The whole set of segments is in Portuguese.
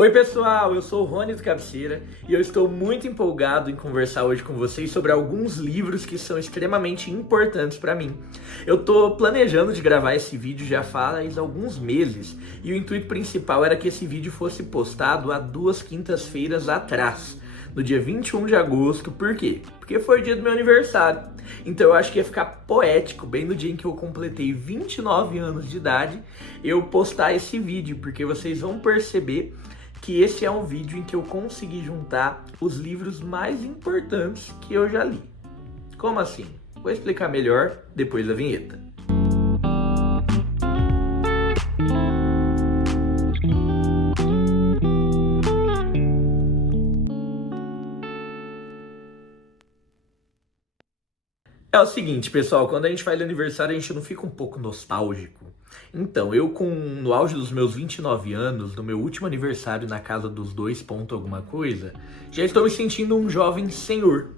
Oi pessoal, eu sou o Rony do Cabeceira e eu estou muito empolgado em conversar hoje com vocês sobre alguns livros que são extremamente importantes para mim. Eu tô planejando de gravar esse vídeo já faz alguns meses e o intuito principal era que esse vídeo fosse postado há 2 quintas-feiras atrás, no dia 21 de agosto. Por quê? Porque foi o dia do meu aniversário. Então eu acho que ia ficar poético, bem no dia em que eu completei 29 anos de idade, eu postar esse vídeo, porque vocês vão perceber que esse é um vídeo em que eu consegui juntar os livros mais importantes que eu já li. Como assim? Vou explicar melhor depois da vinheta. É o seguinte, pessoal, quando a gente faz aniversário, a gente não fica um pouco nostálgico? Então, no auge dos meus 29 anos, no meu último aniversário na casa dos 2 ponto alguma coisa, já estou me sentindo um jovem senhor.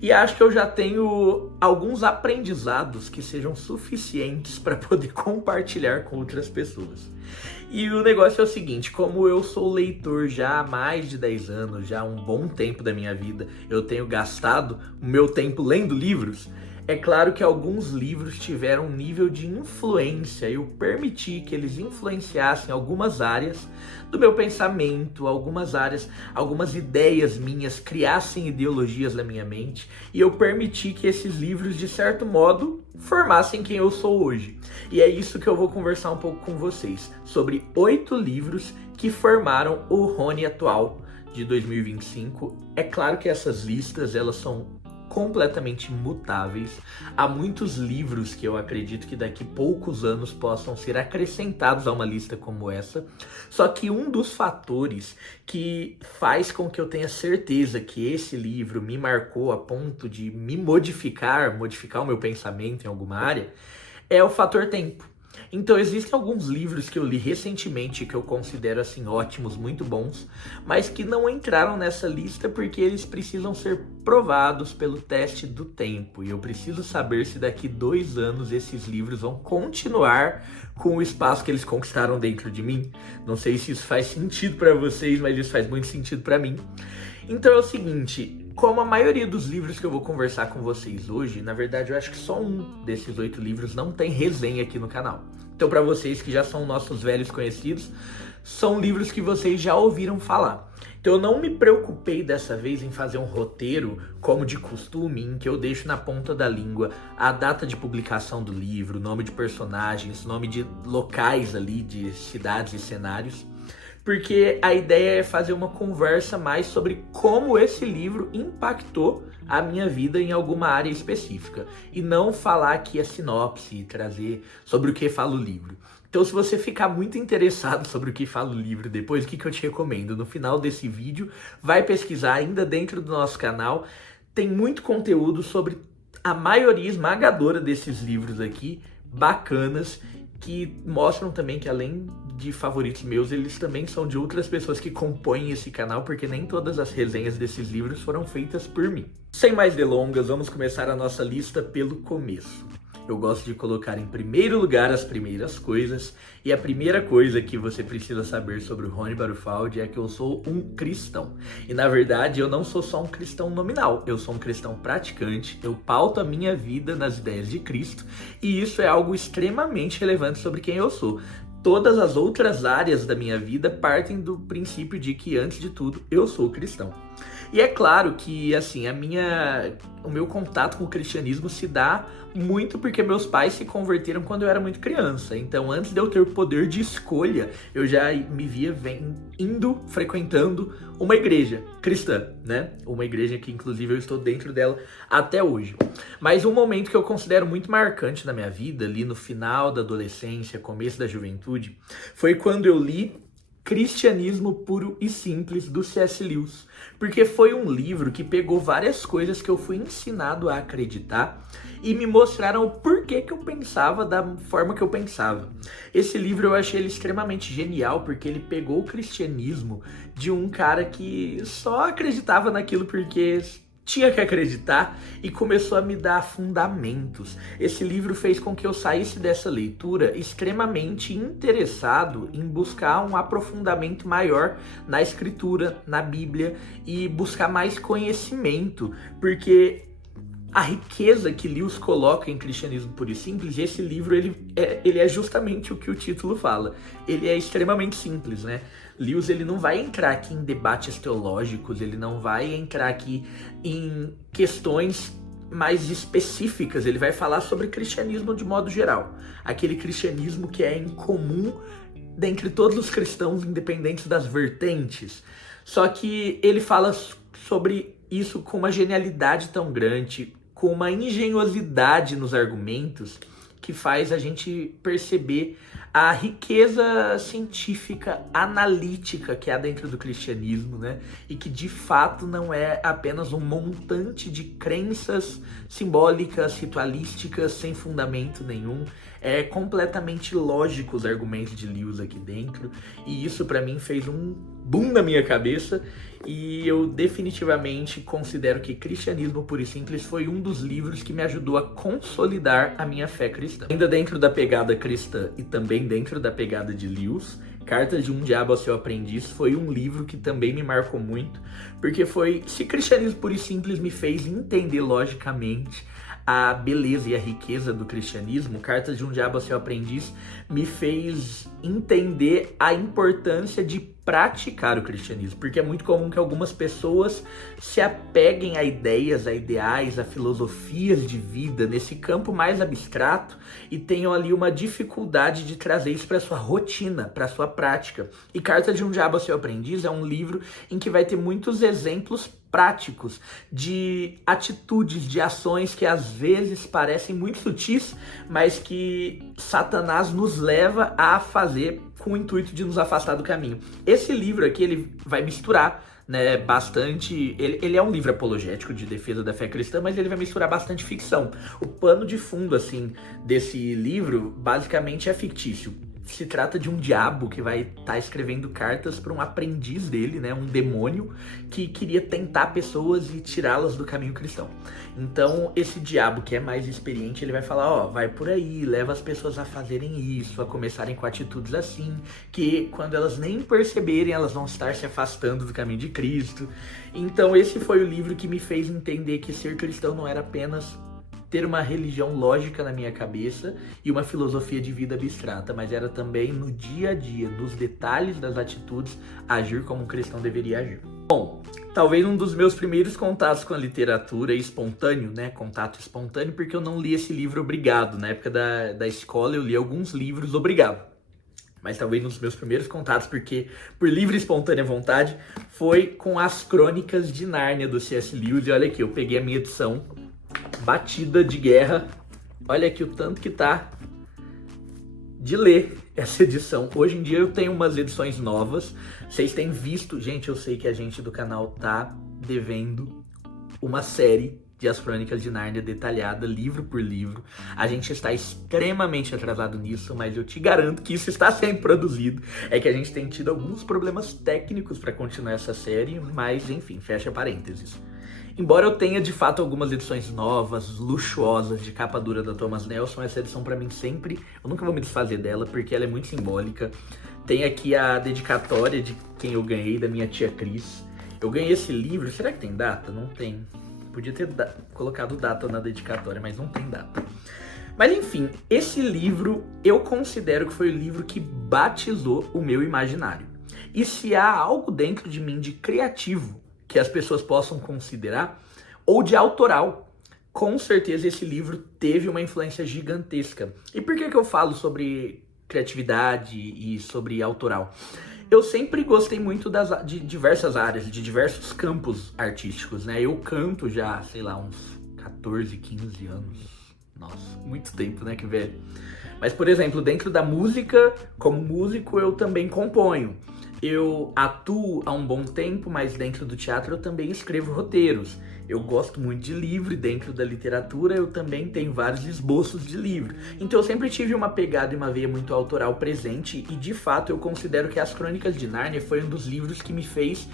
E acho que eu já tenho alguns aprendizados que sejam suficientes para poder compartilhar com outras pessoas. E o negócio é o seguinte, como eu sou leitor já há mais de 10 anos, já há um bom tempo da minha vida, eu tenho gastado o meu tempo lendo livros. É claro que alguns livros tiveram um nível de influência, eu permiti que eles influenciassem algumas áreas do meu pensamento, algumas ideias minhas, criassem ideologias na minha mente, e eu permiti que esses livros, de certo modo, formassem quem eu sou hoje. E é isso que eu vou conversar um pouco com vocês, sobre 8 livros que formaram o Rony atual de 2025. É claro que essas listas, elas são completamente mutáveis. Há muitos livros que eu acredito que daqui poucos anos possam ser acrescentados a uma lista como essa. Só que um dos fatores que faz com que eu tenha certeza que esse livro me marcou a ponto de me modificar o meu pensamento em alguma área, é o fator tempo. Então existem alguns livros que eu li recentemente que eu considero assim ótimos, muito bons, mas que não entraram nessa lista porque eles precisam ser provados pelo teste do tempo. E eu preciso saber se daqui 2 anos esses livros vão continuar com o espaço que eles conquistaram dentro de mim. Não sei se isso faz sentido para vocês, mas isso faz muito sentido para mim. Então é o seguinte, como a maioria dos livros que eu vou conversar com vocês hoje, na verdade eu acho que só um desses 8 livros não tem resenha aqui no canal. Então, para vocês que já são nossos velhos conhecidos, são livros que vocês já ouviram falar. Então eu não me preocupei dessa vez em fazer um roteiro como de costume, em que eu deixo na ponta da língua a data de publicação do livro, nome de personagens, nome de locais ali, de cidades e cenários, porque a ideia é fazer uma conversa mais sobre como esse livro impactou a minha vida em alguma área específica, e não falar aqui a sinopse e trazer sobre o que fala o livro. Então, se você ficar muito interessado sobre o que fala o livro depois, o que eu te recomendo? No final desse vídeo, vai pesquisar ainda dentro do nosso canal, tem muito conteúdo sobre a maioria esmagadora desses livros aqui, bacanas, que mostram também que além de favoritos meus, eles também são de outras pessoas que compõem esse canal, porque nem todas as resenhas desses livros foram feitas por mim. Sem mais delongas, vamos começar a nossa lista pelo começo. Eu gosto de colocar em primeiro lugar as primeiras coisas, e a primeira coisa que você precisa saber sobre o Rony Barufaldi é que eu sou um cristão. E na verdade eu não sou só um cristão nominal, eu sou um cristão praticante, eu pauto a minha vida nas ideias de Cristo, e isso é algo extremamente relevante sobre quem eu sou. Todas as outras áreas da minha vida partem do princípio de que, antes de tudo, eu sou cristão. E é claro que, assim, o meu contato com o cristianismo se dá muito porque meus pais se converteram quando eu era muito criança. Então, antes de eu ter o poder de escolha, eu já me via frequentando uma igreja cristã, né? Uma igreja que, inclusive, eu estou dentro dela até hoje. Mas um momento que eu considero muito marcante na minha vida, ali no final da adolescência, começo da juventude, foi quando eu li Cristianismo Puro e Simples, do C.S. Lewis, porque foi um livro que pegou várias coisas que eu fui ensinado a acreditar e me mostraram o porquê que eu pensava da forma que eu pensava. Esse livro eu achei ele extremamente genial, porque ele pegou o cristianismo de um cara que só acreditava naquilo porque tinha que acreditar e começou a me dar fundamentos. Esse livro fez com que eu saísse dessa leitura extremamente interessado em buscar um aprofundamento maior na escritura, na Bíblia e buscar mais conhecimento, porque a riqueza que Lewis coloca em Cristianismo Puro e Simples, esse livro ele é justamente o que o título fala. Ele é extremamente simples, né? Lewis ele não vai entrar aqui em debates teológicos, ele não vai entrar aqui em questões mais específicas, ele vai falar sobre cristianismo de modo geral. Aquele cristianismo que é incomum dentre todos os cristãos, independentes das vertentes. Só que ele fala sobre isso com uma genialidade tão grande, com uma engenhosidade nos argumentos, que faz a gente perceber a riqueza científica, analítica que há dentro do cristianismo, né? E que de fato não é apenas um montante de crenças simbólicas, ritualísticas, sem fundamento nenhum. É completamente lógico os argumentos de Lewis aqui dentro, e isso pra mim fez um boom na minha cabeça, e eu definitivamente considero que Cristianismo Puro e Simples foi um dos livros que me ajudou a consolidar a minha fé cristã. Ainda dentro da pegada cristã e também dentro da pegada de Lewis, Cartas de um Diabo ao Seu Aprendiz foi um livro que também me marcou muito, porque se Cristianismo Puro e Simples me fez entender logicamente a beleza e a riqueza do cristianismo, Cartas de um Diabo ao Seu Aprendiz me fez entender a importância de praticar o cristianismo, porque é muito comum que algumas pessoas se apeguem a ideias, a ideais, a filosofias de vida nesse campo mais abstrato e tenham ali uma dificuldade de trazer isso para sua rotina, para sua prática. E Cartas de um Diabo ao Seu Aprendiz é um livro em que vai ter muitos exemplos práticos de atitudes, de ações que às vezes parecem muito sutis, mas que Satanás nos leva a fazer com o intuito de nos afastar do caminho. Esse livro aqui, ele vai misturar, né, bastante... Ele é um livro apologético de defesa da fé cristã, mas ele vai misturar bastante ficção. O pano de fundo, assim, desse livro, basicamente é fictício. Se trata de um diabo que vai estar escrevendo cartas para um aprendiz dele, né, um demônio, que queria tentar pessoas e tirá-las do caminho cristão. Então, esse diabo que é mais experiente, ele vai falar, ó, vai por aí, leva as pessoas a fazerem isso, a começarem com atitudes assim, que quando elas nem perceberem, elas vão estar se afastando do caminho de Cristo. Então, esse foi o livro que me fez entender que ser cristão não era apenas ter uma religião lógica na minha cabeça e uma filosofia de vida abstrata, mas era também no dia a dia, nos detalhes das atitudes, agir como um cristão deveria agir. Bom, talvez um dos meus primeiros contatos com a literatura espontâneo, né, contato espontâneo, porque eu não li esse livro obrigado. Na época da escola eu li alguns livros obrigado, mas talvez um dos meus primeiros contatos, porque por livre e espontânea vontade, foi com as Crônicas de Nárnia do C.S. Lewis. E olha aqui, eu peguei a minha edição batida de guerra, olha aqui o tanto que tá de ler essa edição. Hoje em dia eu tenho umas edições novas, vocês têm visto, gente, eu sei que a gente do canal tá devendo uma série de As Crônicas de Nárnia detalhada, livro por livro. A gente está extremamente atrasado nisso, mas eu te garanto que isso está sendo produzido. É que a gente tem tido alguns problemas técnicos para continuar essa série, mas enfim, fecha parênteses. Embora eu tenha de fato algumas edições novas, luxuosas, de capa dura da Thomas Nelson, essa edição pra mim sempre, eu nunca vou me desfazer dela porque ela é muito simbólica. Tem aqui a dedicatória de quem eu ganhei, da minha tia Cris. Eu ganhei esse livro, será que tem data? Não tem. Podia ter colocado data na dedicatória, mas não tem data. Mas enfim, esse livro eu considero que foi o livro que batizou o meu imaginário. E se há algo dentro de mim de criativo que as pessoas possam considerar, ou de autoral, com certeza esse livro teve uma influência gigantesca. E por que eu falo sobre criatividade e sobre autoral? Eu sempre gostei muito de diversas áreas, de diversos campos artísticos, né? Eu canto já, sei lá, uns 14, 15 anos. Nossa, muito tempo, né, que velho. Mas, por exemplo, dentro da música, como músico, eu também componho. Eu atuo há um bom tempo, mas dentro do teatro eu também escrevo roteiros. Eu gosto muito de livro e dentro da literatura eu também tenho vários esboços de livro. Então eu sempre tive uma pegada e uma veia muito autoral presente e de fato eu considero que As Crônicas de Nárnia foi um dos livros que me fez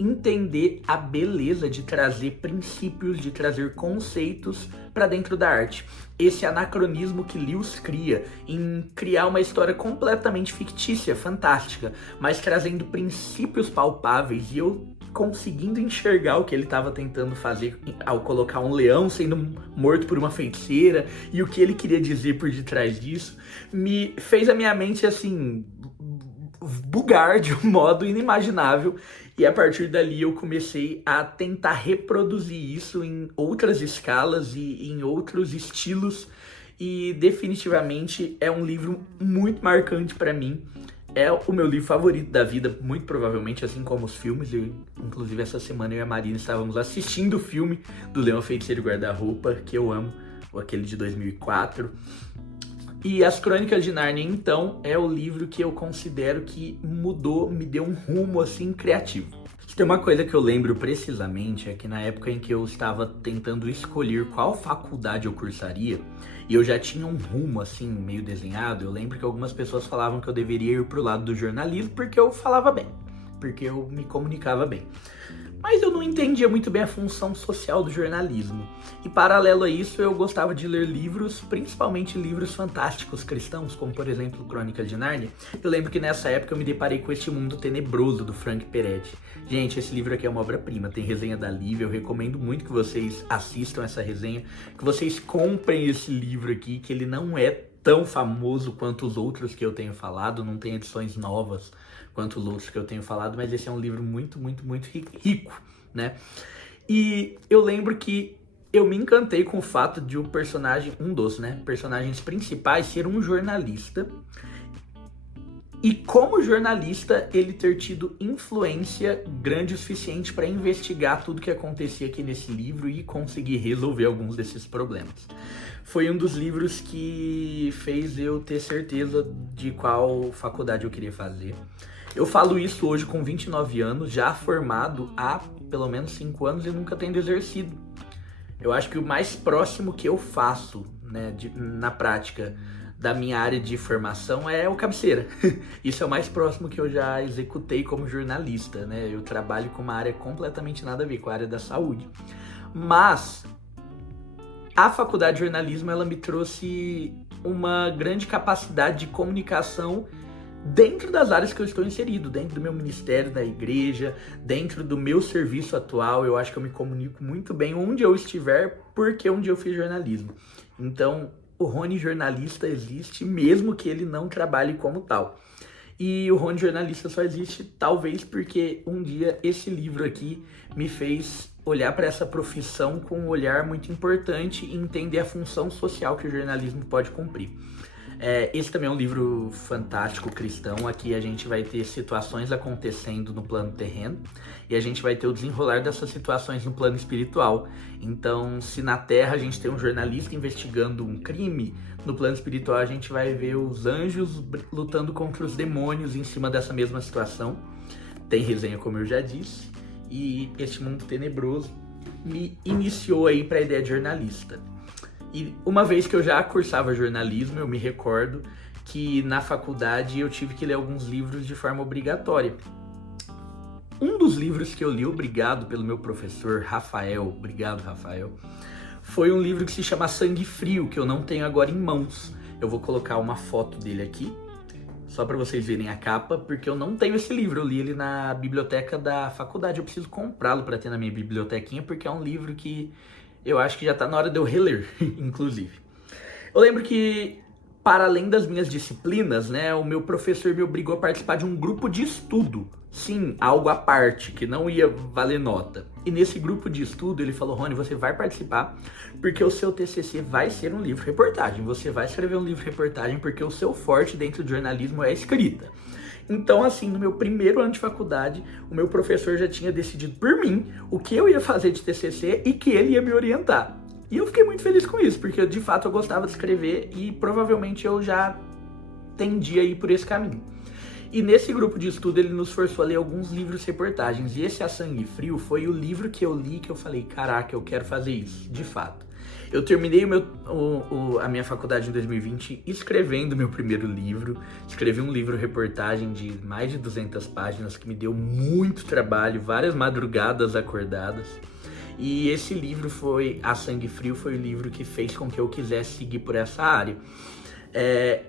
entender a beleza de trazer princípios, de trazer conceitos para dentro da arte. Esse anacronismo que Lewis cria em criar uma história completamente fictícia, fantástica, mas trazendo princípios palpáveis, e eu conseguindo enxergar o que ele estava tentando fazer ao colocar um leão sendo morto por uma feiticeira e o que ele queria dizer por detrás disso, me fez a minha mente assim bugar de um modo inimaginável, e a partir dali eu comecei a tentar reproduzir isso em outras escalas e em outros estilos, e definitivamente é um livro muito marcante para mim. É o meu livro favorito da vida, muito provavelmente, assim como os filmes. Inclusive, essa semana eu e a Marina estávamos assistindo o filme do Leão, Feiticeiro e Guarda-Roupa, que eu amo, aquele de 2004. E As Crônicas de Nárnia, então, é o livro que eu considero que mudou, me deu um rumo, assim, criativo. Se tem uma coisa que eu lembro precisamente, é que na época em que eu estava tentando escolher qual faculdade eu cursaria, e eu já tinha um rumo, assim, meio desenhado, eu lembro que algumas pessoas falavam que eu deveria ir pro lado do jornalismo porque eu falava bem, porque eu me comunicava bem. Mas eu não entendia muito bem a função social do jornalismo. E paralelo a isso, eu gostava de ler livros, principalmente livros fantásticos cristãos, como por exemplo Crônicas de Nárnia. Eu lembro que nessa época eu me deparei com Este Mundo Tenebroso, do Frank Peretti. Gente, esse livro aqui é uma obra-prima, tem resenha da Lívia, eu recomendo muito que vocês assistam essa resenha, que vocês comprem esse livro aqui, que ele não é tão famoso quanto os outros que eu tenho falado, não tem edições novas quanto os outros que eu tenho falado, mas esse é um livro muito, muito, muito rico, né? E eu lembro que eu me encantei com o fato de o personagem, um dos, né, personagens principais ser um jornalista, e como jornalista ele ter tido influência grande o suficiente para investigar tudo que acontecia aqui nesse livro e conseguir resolver alguns desses problemas. Foi um dos livros que fez eu ter certeza de qual faculdade eu queria fazer. Eu falo isso hoje com 29 anos, já formado há pelo menos 5 anos e nunca tendo exercido. Eu acho que o mais próximo que eu faço, né, na prática da minha área de formação é o cabeceira. Isso é o mais próximo que eu já executei como jornalista, né? Eu trabalho com uma área completamente nada a ver com a área da saúde. Mas a faculdade de jornalismo, ela me trouxe uma grande capacidade de comunicação dentro das áreas que eu estou inserido, dentro do meu ministério, da igreja, dentro do meu serviço atual. Eu acho que eu me comunico muito bem onde eu estiver, porque um dia eu fiz jornalismo. Então, o Rony jornalista existe, mesmo que ele não trabalhe como tal. E o Rony jornalista só existe, talvez, porque um dia esse livro aqui me fez olhar para essa profissão com um olhar muito importante e entender a função social que o jornalismo pode cumprir. Esse também é um livro fantástico cristão. Aqui a gente vai ter situações acontecendo no plano terreno e a gente vai ter o desenrolar dessas situações no plano espiritual. Então, se na terra a gente tem um jornalista investigando um crime, no plano espiritual a gente vai ver os anjos lutando contra os demônios em cima dessa mesma situação. Tem resenha, como eu já disse, e Este Mundo Tenebroso me iniciou aí para a ideia de jornalista. E uma vez que eu já cursava jornalismo, eu me recordo que na faculdade eu tive que ler alguns livros de forma obrigatória. Um dos livros que eu li, obrigado pelo meu professor Rafael, obrigado Rafael, foi um livro que se chama Sangue Frio, que eu não tenho agora em mãos. Eu vou colocar uma foto dele aqui, só para vocês verem a capa, porque eu não tenho esse livro, eu li ele na biblioteca da faculdade, eu preciso comprá-lo para ter na minha bibliotequinha, porque é um livro que eu acho que já tá na hora de eu reler, inclusive. Eu lembro que, para além das minhas disciplinas, né, o meu professor me obrigou a participar de um grupo de estudo. Sim, algo à parte, que não ia valer nota. E nesse grupo de estudo ele falou: Rony, você vai participar porque o seu TCC vai ser um livro-reportagem. Você vai escrever um livro-reportagem porque o seu forte dentro do jornalismo é a escrita. Então, assim, no meu primeiro ano de faculdade, o meu professor já tinha decidido por mim o que eu ia fazer de TCC e que ele ia me orientar. E eu fiquei muito feliz com isso, porque de fato eu gostava de escrever e provavelmente eu já tendia a ir por esse caminho. E nesse grupo de estudo ele nos forçou a ler alguns livros reportagens. E esse A Sangue Frio foi o livro que eu li que eu falei: caraca, eu quero fazer isso, de fato. Eu terminei a minha faculdade em 2020 escrevendo meu primeiro livro. Escrevi um livro-reportagem de mais de 200 páginas que me deu muito trabalho, várias madrugadas acordadas. E esse livro A Sangue Frio, foi o livro que fez com que eu quisesse seguir por essa área.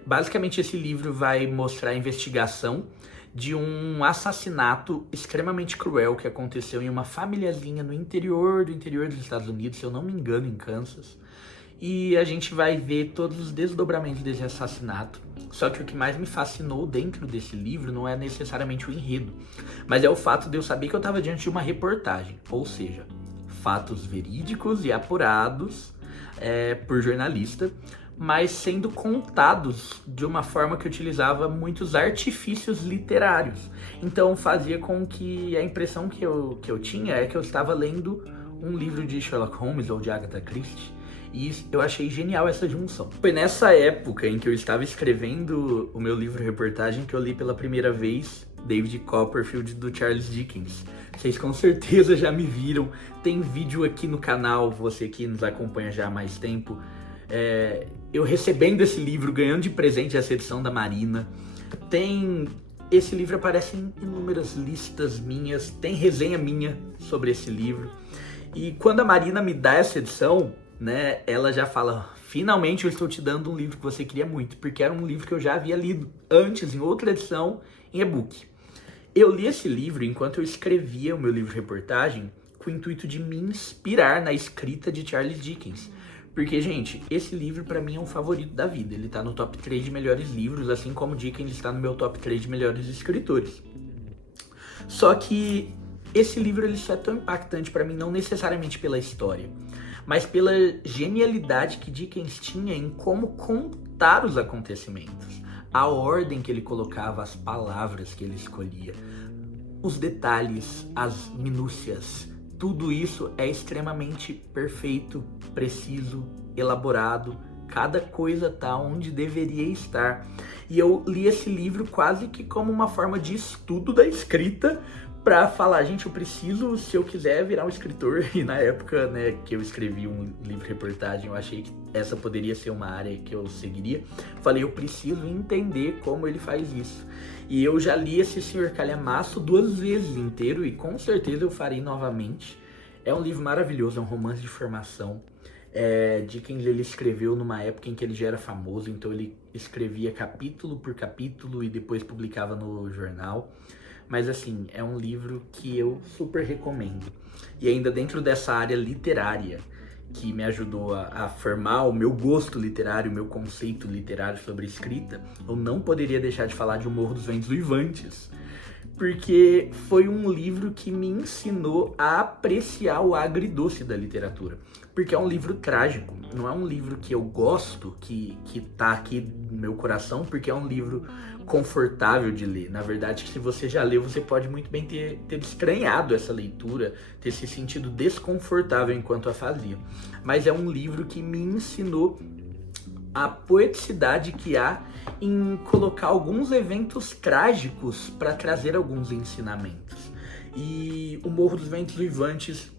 Basicamente, esse livro vai mostrar a investigação de um assassinato extremamente cruel que aconteceu em uma famíliazinha no interior dos Estados Unidos, se eu não me engano, em Kansas. E a gente vai ver todos os desdobramentos desse assassinato. Só que o que mais me fascinou dentro desse livro não é necessariamente o enredo, mas é o fato de eu saber que eu estava diante de uma reportagem, ou seja, fatos verídicos e apurados por jornalista, mas sendo contados de uma forma que utilizava muitos artifícios literários. Então fazia com que a impressão que eu tinha é que eu estava lendo um livro de Sherlock Holmes ou de Agatha Christie, e eu achei genial essa junção. Foi nessa época em que eu estava escrevendo o meu livro-reportagem que eu li pela primeira vez David Copperfield, do Charles Dickens. Vocês com certeza já me viram, tem vídeo aqui no canal, você que nos acompanha já há mais tempo, eu recebendo esse livro, ganhando de presente essa edição da Marina. Esse livro aparece em inúmeras listas minhas, tem resenha minha sobre esse livro. E quando a Marina me dá essa edição, né, ela já fala: finalmente eu estou te dando um livro que você queria muito, porque era um livro que eu já havia lido antes, em outra edição, em e-book. Eu li esse livro enquanto eu escrevia o meu livro-reportagem com o intuito de me inspirar na escrita de Charles Dickens. Porque, gente, esse livro pra mim é um favorito da vida. Ele tá no top 3 de melhores livros, assim como Dickens está no meu top 3 de melhores escritores. Só que esse livro ele só é tão impactante pra mim, não necessariamente pela história, mas pela genialidade que Dickens tinha em como contar os acontecimentos. A ordem que ele colocava, as palavras que ele escolhia, os detalhes, as minúcias. Tudo isso é extremamente perfeito, preciso, elaborado. Cada coisa tá onde deveria estar. E eu li esse livro quase que como uma forma de estudo da escrita para falar: gente, eu preciso, se eu quiser virar um escritor, e na época, né, que eu escrevi um livro-reportagem, eu achei que essa poderia ser uma área que eu seguiria. Falei, eu preciso entender como ele faz isso. E eu já li esse Sr. Calhamaço 2 vezes inteiro e com certeza eu farei novamente. É um livro maravilhoso, é um romance de formação. Dickens ele escreveu numa época em que ele já era famoso, então ele escrevia capítulo por capítulo e depois publicava no jornal. Mas assim, é um livro que eu super recomendo. E ainda dentro dessa área literária, que me ajudou a formar o meu gosto literário, o meu conceito literário sobre escrita, eu não poderia deixar de falar de O Morro dos Ventos Uivantes, porque foi um livro que me ensinou a apreciar o agridoce da literatura. Porque é um livro trágico, não é um livro que eu gosto, que tá aqui no meu coração, porque é um livro confortável de ler. Na verdade, se você já leu, você pode muito bem ter estranhado essa leitura, ter se sentido desconfortável enquanto a fazia. Mas é um livro que me ensinou a poeticidade que há em colocar alguns eventos trágicos para trazer alguns ensinamentos. E O Morro dos Ventos Uivantes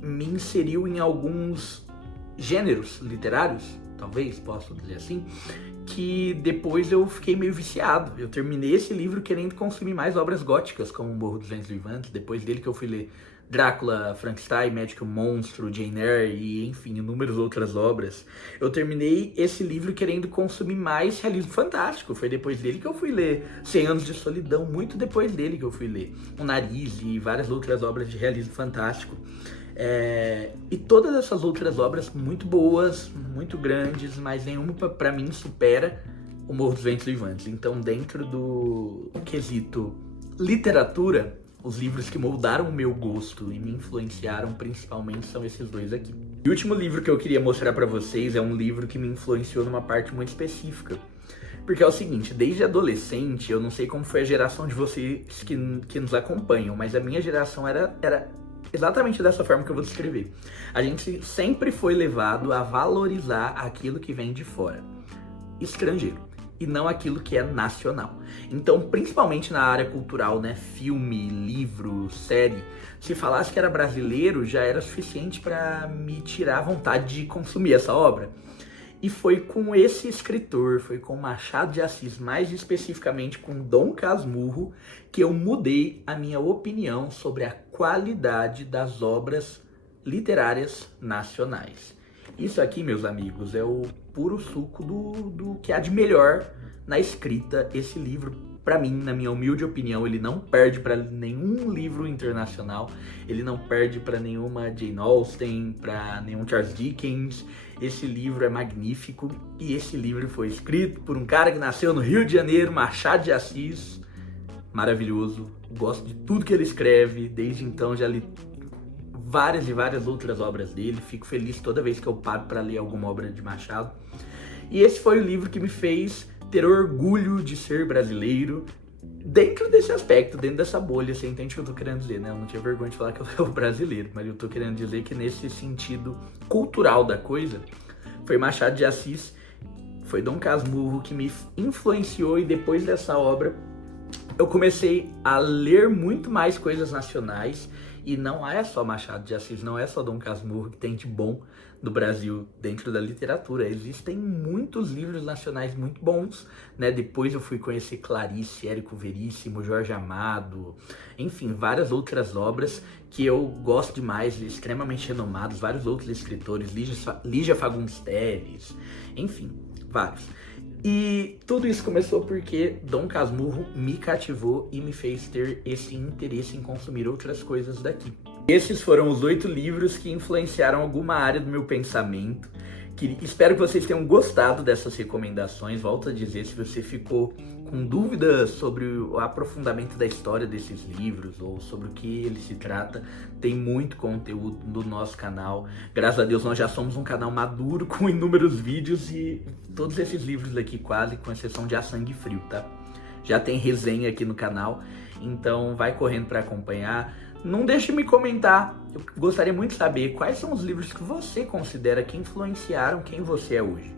me inseriu em alguns gêneros literários, talvez posso dizer assim, que depois eu fiquei meio viciado. Eu terminei esse livro querendo consumir mais obras góticas, como O Morro dos Ventos Uivantes. Depois dele que eu fui ler Drácula, Frankenstein, Médico Monstro, Jane Eyre e, enfim, inúmeras outras obras. Eu terminei esse livro querendo consumir mais realismo fantástico. Foi depois dele que eu fui ler 100 Anos de Solidão, muito depois dele que eu fui ler O Nariz e várias outras obras de realismo fantástico. E todas essas outras obras muito boas, muito grandes, mas nenhuma pra mim supera O Morro dos Ventos Uivantes. Então, dentro do quesito literatura, os livros que moldaram o meu gosto e me influenciaram principalmente são esses dois aqui. E o último livro que eu queria mostrar pra vocês é um livro que me influenciou numa parte muito específica. Porque é o seguinte, desde adolescente, eu não sei como foi a geração de vocês que nos acompanham, mas a minha geração era exatamente dessa forma que eu vou descrever. A gente sempre foi levado a valorizar aquilo que vem de fora. Estrangeiro. e não aquilo que é nacional. Então, principalmente na área cultural, né, filme, livro, série, se falasse que era brasileiro, já era suficiente para me tirar a vontade de consumir essa obra. E foi com esse escritor, foi com Machado de Assis, mais especificamente com Dom Casmurro, que eu mudei a minha opinião sobre a qualidade das obras literárias nacionais. Isso aqui, meus amigos, é o puro suco do que há de melhor na escrita. Esse livro, para mim, na minha humilde opinião, ele não perde para nenhum livro internacional, ele não perde para nenhuma Jane Austen, para nenhum Charles Dickens. Esse livro é magnífico e esse livro foi escrito por um cara que nasceu no Rio de Janeiro, Machado de Assis. Maravilhoso, gosto de tudo que ele escreve, desde então já li várias e várias outras obras dele, fico feliz toda vez que eu paro para ler alguma obra de Machado. E esse foi o livro que me fez ter orgulho de ser brasileiro dentro desse aspecto, dentro dessa bolha. Você entende o que eu tô querendo dizer, né? Eu não tinha vergonha de falar que eu sou brasileiro, mas eu tô querendo dizer que nesse sentido cultural da coisa, foi Machado de Assis, foi Dom Casmurro que me influenciou, e depois dessa obra eu comecei a ler muito mais coisas nacionais. E não é só Machado de Assis, não é só Dom Casmurro que tem de bom do Brasil dentro da literatura. Existem muitos livros nacionais muito bons, né? Depois eu fui conhecer Clarice, Érico Veríssimo, Jorge Amado, enfim, várias outras obras que eu gosto demais, extremamente renomados, vários outros escritores, Lígia Fagundes Telles, enfim, vários. E tudo isso começou porque Dom Casmurro me cativou e me fez ter esse interesse em consumir outras coisas daqui. Esses foram os 8 livros que influenciaram alguma área do meu pensamento. Espero que vocês tenham gostado dessas recomendações. Volto a dizer, se você ficou com dúvidas sobre o aprofundamento da história desses livros ou sobre o que ele se trata, tem muito conteúdo no nosso canal. Graças a Deus nós já somos um canal maduro com inúmeros vídeos, e todos esses livros aqui, quase com exceção de A Sangue Frio, tá? Já tem resenha aqui no canal, então vai correndo para acompanhar. Não deixe de me comentar, eu gostaria muito de saber quais são os livros que você considera que influenciaram quem você é hoje.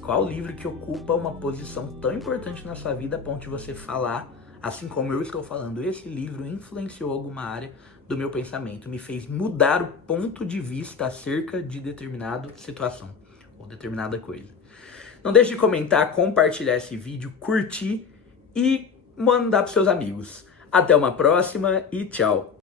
Qual livro que ocupa uma posição tão importante na sua vida a ponto de você falar, assim como eu estou falando, esse livro influenciou alguma área do meu pensamento, me fez mudar o ponto de vista acerca de determinada situação ou determinada coisa. Não deixe de comentar, compartilhar esse vídeo, curtir e mandar para seus amigos. Até uma próxima e tchau!